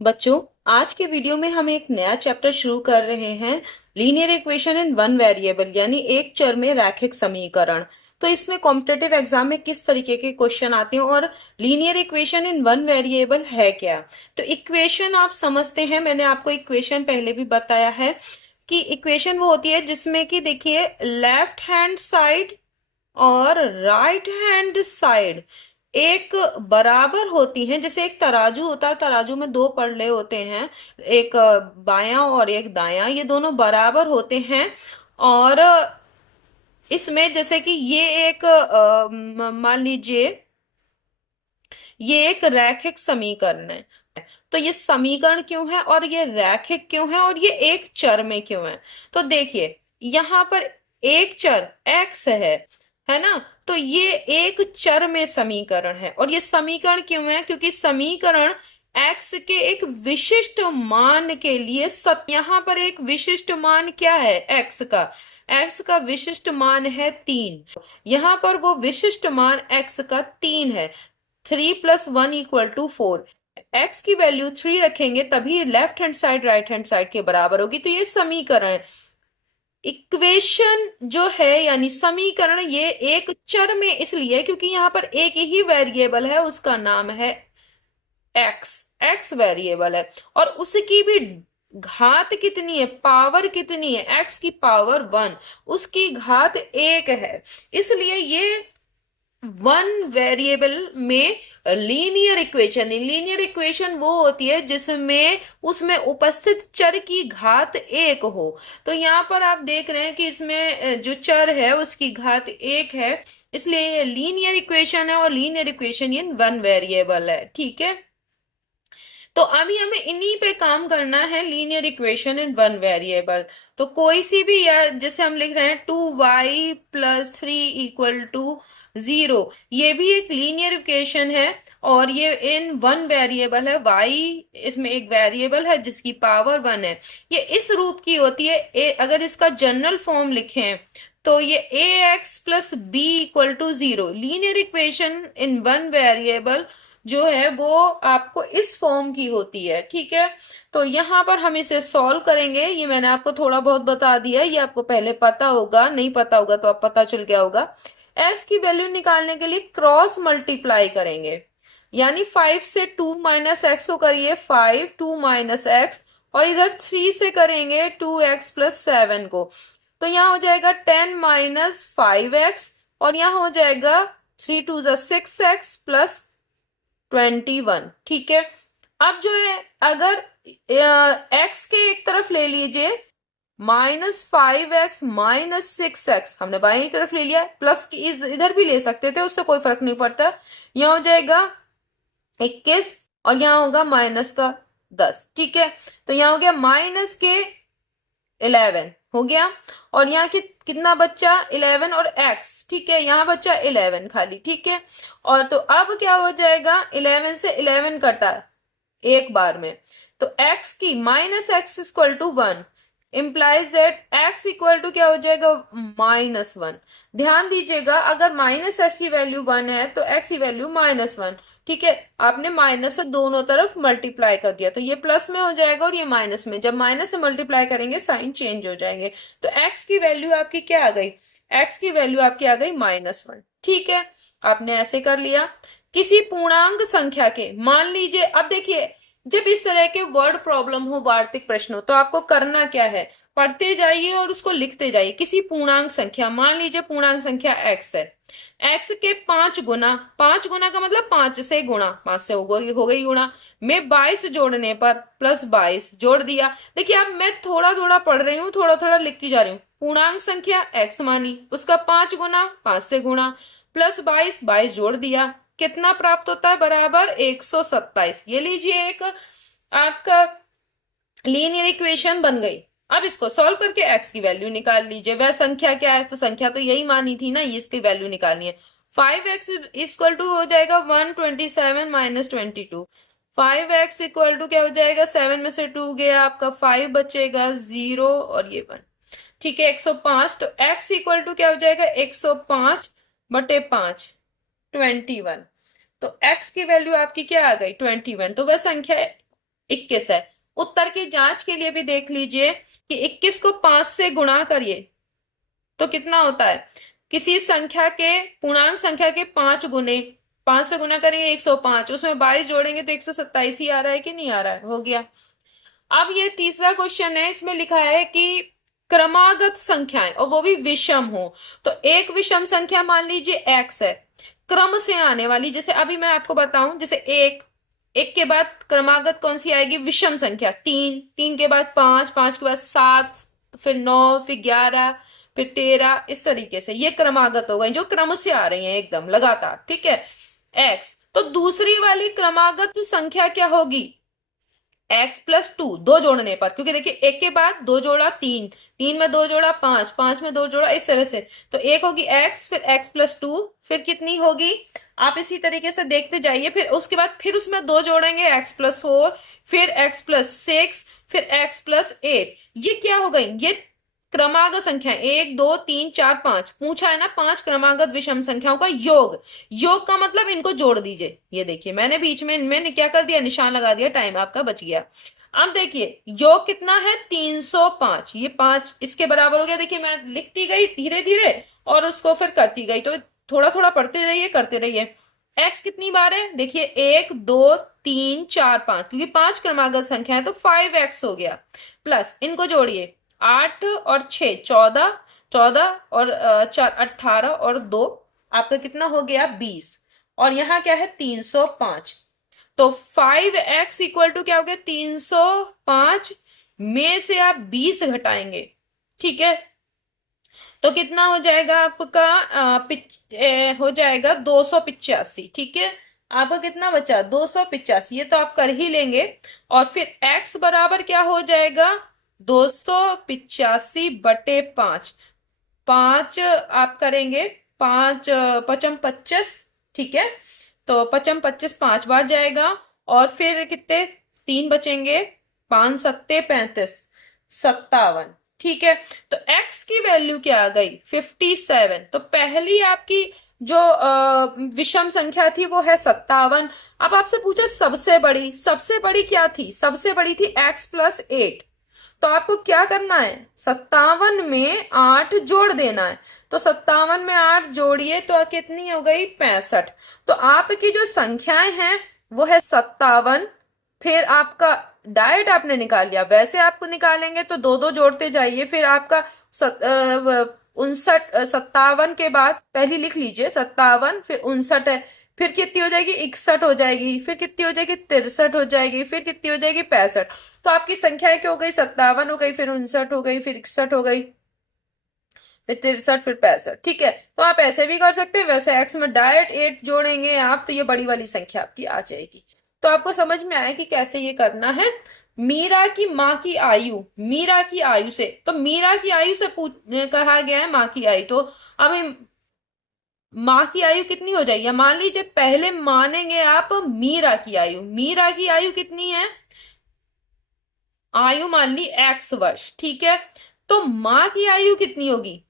बच्चों, आज के वीडियो में हम एक नया चैप्टर शुरू कर रहे हैं। Linear equation in one variable, यानी एक चर में रैखिक समीकरण। तो इसमें कॉम्पिटेटिव एग्जाम में किस तरीके के क्वेश्चन आते हैं और linear equation in one variable है क्या। तो इक्वेशन आप समझते हैं, मैंने आपको इक्वेशन पहले भी बताया है कि इक्वेशन वो होती है जिसमें कि देखिए लेफ्ट हैंड साइड और राइट हैंड साइड एक बराबर होती हैं। जैसे एक तराजू होता है, तराजू में दो पल्ले होते हैं, एक बायां और एक दायां, ये दोनों बराबर होते हैं। और इसमें जैसे कि ये एक मान लीजिए ये एक रैखिक समीकरण है। तो ये समीकरण क्यों है और ये रैखिक क्यों है और ये एक चर में क्यों है। तो देखिए यहां पर एक चर x है ना। तो ये एक चर में समीकरण है और ये समीकरण क्यों है, क्योंकि समीकरण x के एक विशिष्ट मान के लिए यहाँ पर एक विशिष्ट मान क्या है x का विशिष्ट मान है 3। यहाँ पर वो विशिष्ट मान x का 3 है। 3+1 = 4। x की वैल्यू 3 रखेंगे तभी left hand side right hand side के बराबर होगी। तो ये समीकरण है। इक्वेशन जो है यानी समीकरण, ये एक चर में इसलिए क्योंकि यहाँ पर एक ही वेरिएबल है, उसका नाम है x वेरिएबल है और उसकी भी घात कितनी है, पावर कितनी है, x की पावर 1, उसकी घात 1 है। इसलिए ये वन वेरिएबल में लीनियर इक्वेशन वो होती है जिसमें उसमें उपस्थित चर की घात 1 हो। तो यहाँ पर आप देख रहे हैं कि इसमें जो चर है उसकी घात 1 है, इसलिए ये लीनियर इक्वेशन है और लीनियर इक्वेशन ये वन वेरिएबल है। ठीक है, तो अभी हमें इन्हीं पे काम करना है, linear equation in one variable. तो कोई सी भी, या जैसे हम लिख रहे हैं 2y+3 = 0, ये भी एक लीनियर इक्वेशन है और ये इन वन वेरिएबल है। y इसमें एक वेरिएबल है जिसकी पावर 1 है। ये इस रूप की होती है। अगर इसका जनरल फॉर्म लिखें तो ये ax+b = 0 linear equation in one variable जो है वो आपको इस फॉर्म की होती है। ठीक है, तो यहां पर हम इसे सॉल्व करेंगे। ये मैंने आपको थोड़ा बहुत बता दिया, ये आपको पहले पता होगा, नहीं पता होगा तो अब पता चल गया होगा। x की वैल्यू निकालने के लिए क्रॉस मल्टीप्लाई करेंगे, यानी 5 से 2 x को करिए 5, 2 x, और इधर 3 से करेंगे 2x+7 को। तो यहाँ हो जाएगा 10 - 5x और यहाँ हो जाएगा 3 × 2 = 6x + 21। ठीक है, अब जो है अगर x के एक तरफ ले लीजिए -5x -6x, हमने बाईं तरफ ले लिया, प्लस की इधर भी ले सकते थे, उससे कोई फर्क नहीं पड़ता। यहां हो जाएगा 21 और यहां होगा -10। ठीक है, तो यहां हो गया -11 हो गया और यहाँ कितना बच्चा 11 और x। ठीक है, यहाँ बच्चा 11 खाली। ठीक है, और तो अब क्या हो जाएगा, 11 से 11 कटा एक बार में, तो x की -x = 1 implies that x equal to क्या हो जाएगा, -1। ध्यान दीजिएगा, अगर -x की वैल्यू 1 है तो x की वैल्यू -1। ठीक है, आपने माइनस से दोनों तरफ मल्टीप्लाई कर दिया तो ये प्लस में हो जाएगा और ये माइनस में। जब माइनस से मल्टीप्लाई करेंगे साइन चेंज हो जाएंगे। तो x की वैल्यू आपकी क्या आ गई, x की वैल्यू आपकी आ गई -1। ठीक है, आपने ऐसे कर लिया। किसी पूर्णांक संख्या के, मान लीजिए, अब देखिए जब इस तरह के वर्ड प्रॉब्लम हो, वार्तिक प्रश्न हो, तो आपको करना क्या है, पढ़ते जाइए और उसको लिखते जाइए। किसी पूर्णांक संख्या, मान लीजिए पूर्णांक संख्या x है, x के 5 गुना, 5 गुना का मतलब 5 से गुणा, 5 से हो गई गुणा में 22 जोड़ने पर +22 जोड़ दिया। देखिए अब मैं थोड़ा थोड़ा पढ़ रही हूँ, थोड़ा थोड़ा लिखती जा रही हूँ। पूर्णांक संख्या x मानी, उसका 5 गुना 5 से गुणा, +22, 22 जोड़ दिया, कितना प्राप्त होता है, बराबर 127। ये लीजिए एक आपका लीनियर इक्वेशन बन गई। अब इसको सॉल्व करके x की वैल्यू निकाल लीजिए। वह संख्या क्या है, तो संख्या तो यही मानी थी ना, इसकी वैल्यू निकालनी है। 5x = हो जाएगा 127 - 22। 5x = क्या हो जाएगा, 7 में से 2 गया, आपका 5 बचेगा, 0 और ये 1। ठीक है, 105। तो x = क्या हो जाएगा, 105/5, 21। तो x की वैल्यू आपकी क्या आ गई, 21। तो वह संख्या 21 है। उत्तर की जांच के लिए भी देख लीजिए कि 21 को 5 से गुणा करिए तो कितना होता है, किसी संख्या के, पूर्णांक संख्या के 5 गुने, 5 से गुना करेंगे 105, उसमें 22 जोड़ेंगे तो 127 ही आ रहा है कि नहीं आ रहा है, हो गया। अब ये तीसरा क्वेश्चन है, इसमें लिखा है कि क्रमागत संख्याएं और वो भी विषम हो, तो एक विषम संख्या मान लीजिए x है, क्रम से आने वाली, जैसे अभी मैं आपको बताऊं, जैसे एक, एक के बाद क्रमागत कौन सी आएगी, विषम संख्या, तीन, तीन के बाद पांच, पांच के बाद सात, फिर नौ, फिर 11, फिर 13, इस तरीके से ये क्रमागत हो गई जो क्रम से आ रही है एकदम लगातार, ठीक है, x। तो दूसरी वाली क्रमागत संख्या क्या होगी, x+2, दो जोड़ने पर, क्योंकि देखिए एक के बाद दो जोड़ा तीन, तीन में दो जोड़ा पांच, पांच में दो जोड़ा, इस तरह से, तो एक होगी x, फिर x+2, फिर कितनी होगी, आप इसी तरीके से देखते जाइए, फिर उसके बाद फिर उसमें दो जोड़ेंगे x+4, फिर x+6, फिर x+8, ये क्या हो गई, ये क्रमागत संख्या, एक दो तीन चार पांच, पूछा है ना, पांच क्रमागत विषम संख्याओं का योग, योग का मतलब इनको जोड़ दीजिए, ये देखिए मैंने बीच में इनमें क्या कर दिया, निशान लगा दिया, टाइम आपका बच गया। अब देखिए योग कितना है, 305, ये पांच इसके बराबर हो गया, देखिए मैं लिखती गई धीरे धीरे और उसको फिर करती गई, तो थोड़ा थोड़ा पढ़ते रहिए, करते रहिए। एक्स कितनी बार है, देखिए एक दो तीन चार पांच, क्योंकि पांच क्रमागत संख्या है तो 5x हो गया, प्लस इनको जोड़िए, 8 और 6 14, 14 और 4 18 और 2, आपका कितना हो गया 20, और यहाँ क्या है 305, तो 5x इक्वल टू क्या हो गया 305, में से आप 20 घटाएंगे, ठीक है, तो कितना हो जाएगा आपका, हो जाएगा 285, ठीक है, आपका कितना बचा 285, ये तो आप कर ही लेंगे, और फिर x बराबर क्या हो जाएगा 285/5, पांच आप करेंगे, पांच पचम 25, ठीक है, तो पचम 25 5 बार जाएगा, और फिर कितने, तीन बचेंगे, 5 सत्ते 35, 57, ठीक है, तो x की वैल्यू क्या आ गई 57, तो पहली आपकी जो विषम संख्या थी वो है 57। अब आपसे पूछा सबसे बड़ी, सबसे बड़ी क्या थी, सबसे बड़ी थी x+8, तो आपको क्या करना है, 57 में 8 जोड़ देना है, तो 57 में 8 जोड़िए तो कितनी हो गई 65, तो आपकी जो संख्याएं हैं वो है 57, फिर आपका डायरेक्ट आपने निकाल लिया, वैसे आपको निकालेंगे तो दो दो जोड़ते जाइए, फिर आपका 57 के बाद पहली लिख लीजिए 57, फिर 59 है, फिर कितनी हो जाएगी 61 हो जाएगी, फिर कितनी हो जाएगी 63 हो जाएगी, फिर कितनी हो जाएगी 65, तो आपकी संख्याएं क्या हो गई 57 हो गई, फिर 59 हो गई, फिर 61 हो गई, फिर 63, फिर 65, ठीक है, तो आप ऐसे भी कर सकते हैं, वैसे एक्स में डायरेक्ट 8 जोड़ेंगे आप तो ये बड़ी वाली संख्या आपकी आ जाएगी। तो आपको समझ में आया कि कैसे ये करना है। मीरा की माँ की आयु, मीरा की आयु से, तो मीरा की आयु से पूछ कहा गया है माँ की आयु, तो अब माँ की आयु कितनी हो जाएगी, मान लीजिए पहले मानेंगे आप मीरा की आयु, मीरा की आयु कितनी है, आयु मान ली x वर्ष, ठीक है, तो माँ की आयु कितनी होगी,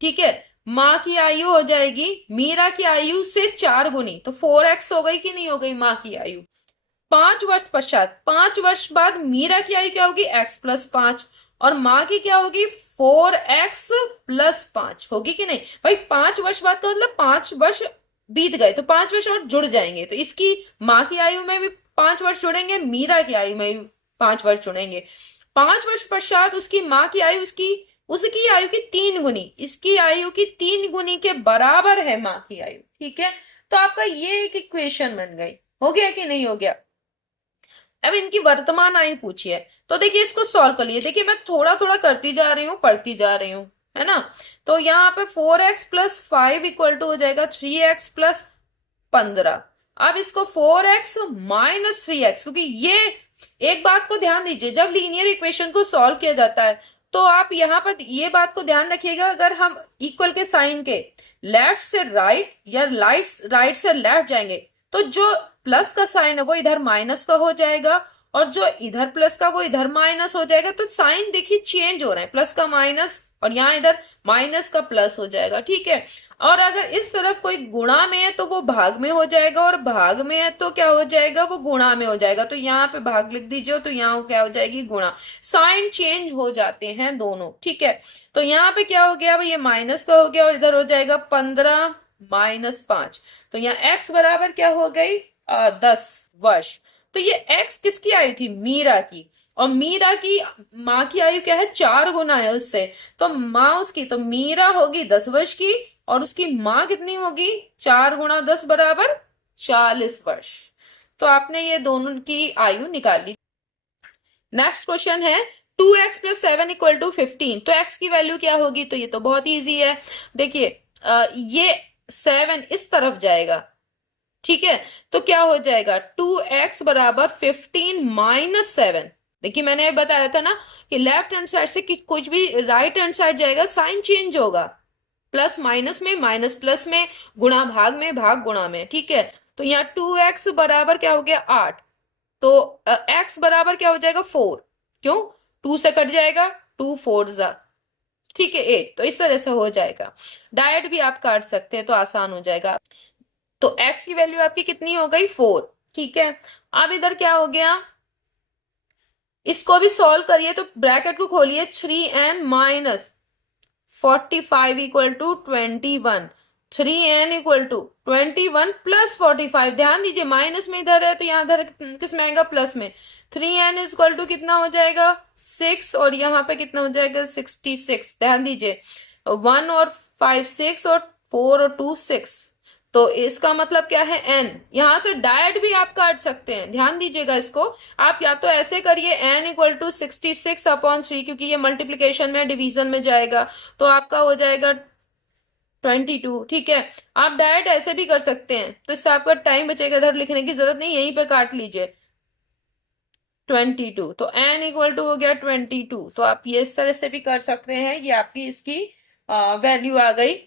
ठीक है, माँ की आयु हो जाएगी मीरा की आयु से 4 गुनी, तो 4x हो गई कि नहीं हो गई माँ की आयु। 5 वर्ष पश्चात, 5 वर्ष बाद मीरा की आयु क्या होगी x+5, और माँ की क्या होगी 4x+5 होगी कि नहीं भाई, 5 वर्ष बाद का मतलब 5 वर्ष बीत गए, तो 5 वर्ष और जुड़ जाएंगे, तो इसकी माँ की आयु में भी 5 वर्ष जुड़ेंगे, मीरा की आयु में भी 5 वर्ष जुड़ेंगे, 5 वर्ष पश्चात उसकी माँ की आयु उसकी उसकी आयु की 3 गुनी, इसकी आयु की 3 गुनी के बराबर है माँ की आयु, ठीक है, तो आपका ये एक इक्वेशन बन गई, हो गया कि नहीं हो गया। अब इनकी वर्तमान आयु पूछी है, तो देखिए इसको सॉल्व कर लिए, देखिए मैं थोड़ा थोड़ा करती जा रही हूँ, पढ़ती जा रही हूँ, है ना, तो यहाँ पे 4x+5 इक्वल टू हो जाएगा 3x+15, अब इसको 4x-3x, क्योंकि ये एक बात को ध्यान दीजिए, जब लीनियर इक्वेशन को सॉल्व किया जाता है तो आप यहाँ पर ये बात को ध्यान रखिएगा, अगर हम इक्वल के साइन के लेफ्ट से राइट या राइट से लेफ्ट जाएंगे तो जो प्लस का साइन है वो इधर माइनस का हो जाएगा, और जो इधर प्लस का वो इधर माइनस हो जाएगा, तो साइन देखिए चेंज हो रहा है, प्लस का माइनस और यहाँ इधर माइनस का प्लस हो जाएगा, ठीक है। और अगर इस तरफ कोई गुणा में है तो वो भाग में हो जाएगा, और भाग में है तो क्या हो जाएगा, वो गुणा में हो जाएगा। तो यहाँ पे भाग लिख दीजिए, तो यहाँ क्या हो जाएगी, गुणा। साइन चेंज हो जाते हैं दोनों, ठीक है। तो यहाँ पे क्या हो गया, अब ये माइनस का हो गया, और इधर हो जाएगा 15 माइनस 5। तो यहाँ x बराबर क्या हो गई, 10 वर्ष। तो ये x किसकी आयु थी, मीरा की। और मीरा की माँ की आयु क्या है, 4 गुना है उससे। तो माँ उसकी, तो मीरा होगी 10 वर्ष की, और उसकी माँ कितनी होगी, 4 गुणा 10 बराबर 40 वर्ष। तो आपने ये दोनों की आयु निकाली। नेक्स्ट क्वेश्चन है 2x + 7 = 15। तो x की वैल्यू क्या होगी, तो ये तो बहुत इजी है। देखिए ये 7 इस तरफ जाएगा, ठीक है। तो क्या हो जाएगा, 2x बराबर 15 माइनस 7। देखिए मैंने बताया था ना कि लेफ्ट हैंड साइड से कुछ भी राइट हैंड साइड जाएगा, साइन चेंज होगा, प्लस माइनस में, माइनस प्लस में, गुणा भाग में, भाग गुणा में, ठीक है। तो यहाँ 2x बराबर क्या हो गया, 8। तो x बराबर क्या हो जाएगा, 4। क्यों, 2 से कट जाएगा, 2 4 जा, ठीक है, 8। तो इस तरह से हो जाएगा। डायरेक्ट भी आप काट सकते हैं तो आसान हो जाएगा। तो x की वैल्यू आपकी कितनी हो गई, 4, ठीक है। अब इधर क्या हो गया, इसको भी सॉल्व करिए। तो ब्रैकेट को खोलिए, 3n minus 45 equal to 21। 3n equal to 21 plus 45। ध्यान दीजिए माइनस में इधर है तो यहाँ इधर किस में आएगा, प्लस में। 3n इक्वल टू कितना हो जाएगा, 6, और यहाँ पे कितना हो जाएगा, 66। ध्यान दीजिए 1 और 5 6, और 4 और 2 6। तो इसका मतलब क्या है, n। यहां से डायरेक्ट भी आप काट सकते हैं, ध्यान दीजिएगा इसको। आप या तो ऐसे करिए, n इक्वल टू 66/3, क्योंकि ये मल्टीप्लीकेशन में डिवीजन में जाएगा, तो आपका हो जाएगा 22, ठीक है। आप डायरेक्ट ऐसे भी कर सकते हैं, तो इससे आपका टाइम बचेगा, इधर लिखने की जरूरत नहीं, यहीं पे काट लीजिए 22। तो n इक्वल टू हो गया 22। तो आप ये इस तरह से भी कर सकते हैं, ये आपकी इसकी वैल्यू आ गई।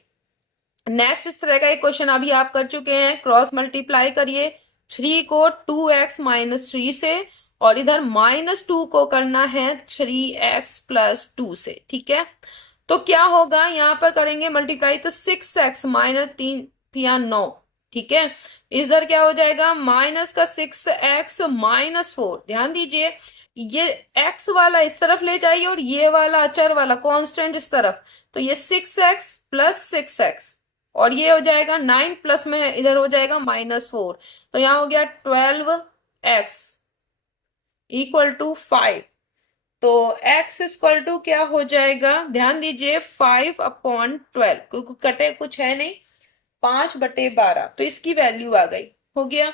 नेक्स्ट इस तरह का एक क्वेश्चन अभी आप कर चुके हैं, क्रॉस मल्टीप्लाई करिए 3 को 2x - 3 से, और इधर -2 को करना है 3x + 2 से, ठीक है। तो क्या होगा, यहां पर करेंगे मल्टीप्लाई, तो 6x - 3 या 9, ठीक है। इधर क्या हो जाएगा, माइनस का 6x - 4। ध्यान दीजिए ये x वाला इस तरफ ले जाइए, और ये वाला अचर वाला कांस्टेंट इस तरफ। तो ये 6x + 6x, और ये हो जाएगा 9 प्लस में इधर हो जाएगा -4। तो यहां हो गया 12x इक्वल टू 5। तो x इक्वल टू क्या हो जाएगा, ध्यान दीजिए 5/12, क्योंकि कटे कुछ है नहीं, 5/12। तो इसकी वैल्यू आ गई, हो गया।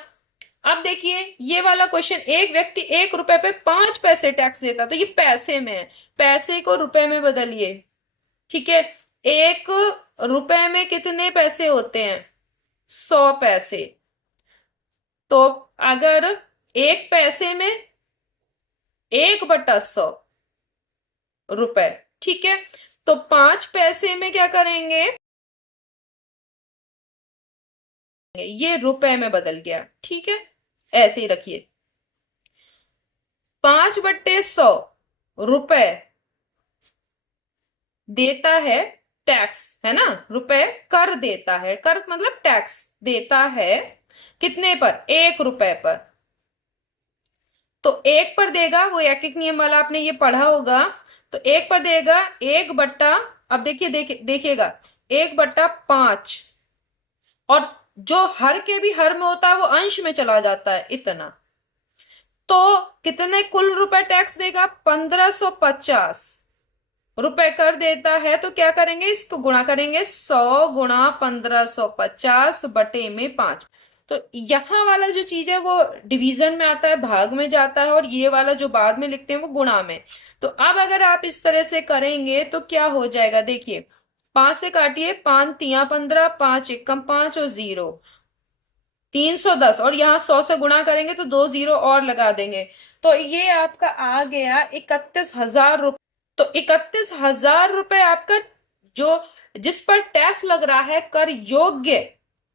अब देखिए ये वाला क्वेश्चन, एक व्यक्ति 1 रुपए पे 5 पैसे टैक्स देता, तो ये पैसे में है, पैसे को रुपए में बदलिए, ठीक है। 1 रुपए में कितने पैसे होते हैं, 100 पैसे। तो अगर 1 पैसे में 1/100 रुपए, ठीक है। तो 5 पैसे में क्या करेंगे, ये रुपए में बदल गया, ठीक है। ऐसे ही रखिए, 5/100 रुपए देता है टैक्स, है ना, रुपए कर देता है, कर मतलब टैक्स देता है कितने पर, 1 रुपए पर। तो 1 पर देगा, वो एक एक नियम वाला आपने ये पढ़ा होगा। तो 1 पर देगा 1 बट्टा, अब देखिएगा 1/5, और जो हर के भी हर में होता है वो अंश में चला जाता है इतना। तो कितने कुल रुपए टैक्स देगा, 1550 रुपए कर देता है। तो क्या करेंगे, इसको गुणा करेंगे, 100 गुणा 1550/5। तो यहां वाला जो चीज है वो डिवीजन में आता है, भाग में जाता है, और ये वाला जो बाद में लिखते हैं वो गुणा में। तो अब अगर आप इस तरह से करेंगे तो क्या हो जाएगा, देखिए 5 से काटिए, 5×3 = 15, 5×1 = 5, और 0 310, और यहाँ 100 से गुणा करेंगे तो 2 0 और लगा देंगे। तो ये आपका आ गया 31,000 रुपये। तो 31,000 रुपये आपका जो जिस पर टैक्स लग रहा है कर योग्य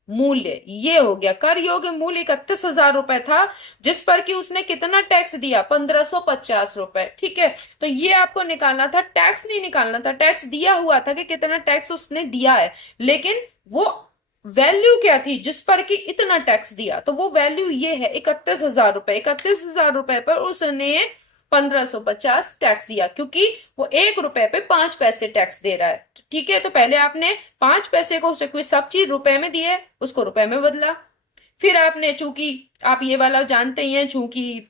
मूल्य, ये हो गया कर योग्य मूल्य 31,000 रुपए था, जिस पर कि उसने कितना टैक्स दिया, 1,550 रुपए। ठीक है, तो ये आपको निकालना था, टैक्स नहीं निकालना था, टैक्स दिया हुआ था कि कितना टैक्स उसने दिया है, लेकिन वो वैल्यू क्या थी जिस पर कि इतना टैक्स दिया, तो वो वैल्यू ये है 31,000 रुपए। 31,000 रुपए पर उसने 1,550 टैक्स दिया, क्योंकि वो 1 रुपए पे 5 पैसे टैक्स दे रहा है। ठीक है, तो पहले आपने 5 पैसे को सब चीज रुपए में दिए, उसको रुपए में बदला। फिर आपने, चूंकि आप ये वाला जानते ही हैं, चूंकि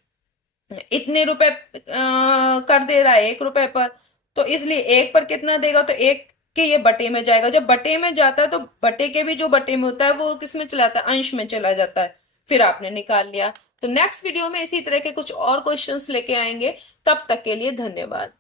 इतने रुपए कर दे रहा है 1 रुपए पर, तो इसलिए एक पर कितना देगा, तो एक के ये बटे में जाएगा। जब बटे में जाता है तो बटे के भी जो बटे में होता है वो किस में चला जाता है, अंश में चला जाता है। फिर आपने निकाल लिया। तो नेक्स्ट वीडियो में इसी तरह के कुछ और क्वेश्चंस लेके आएंगे। तब तक के लिए धन्यवाद।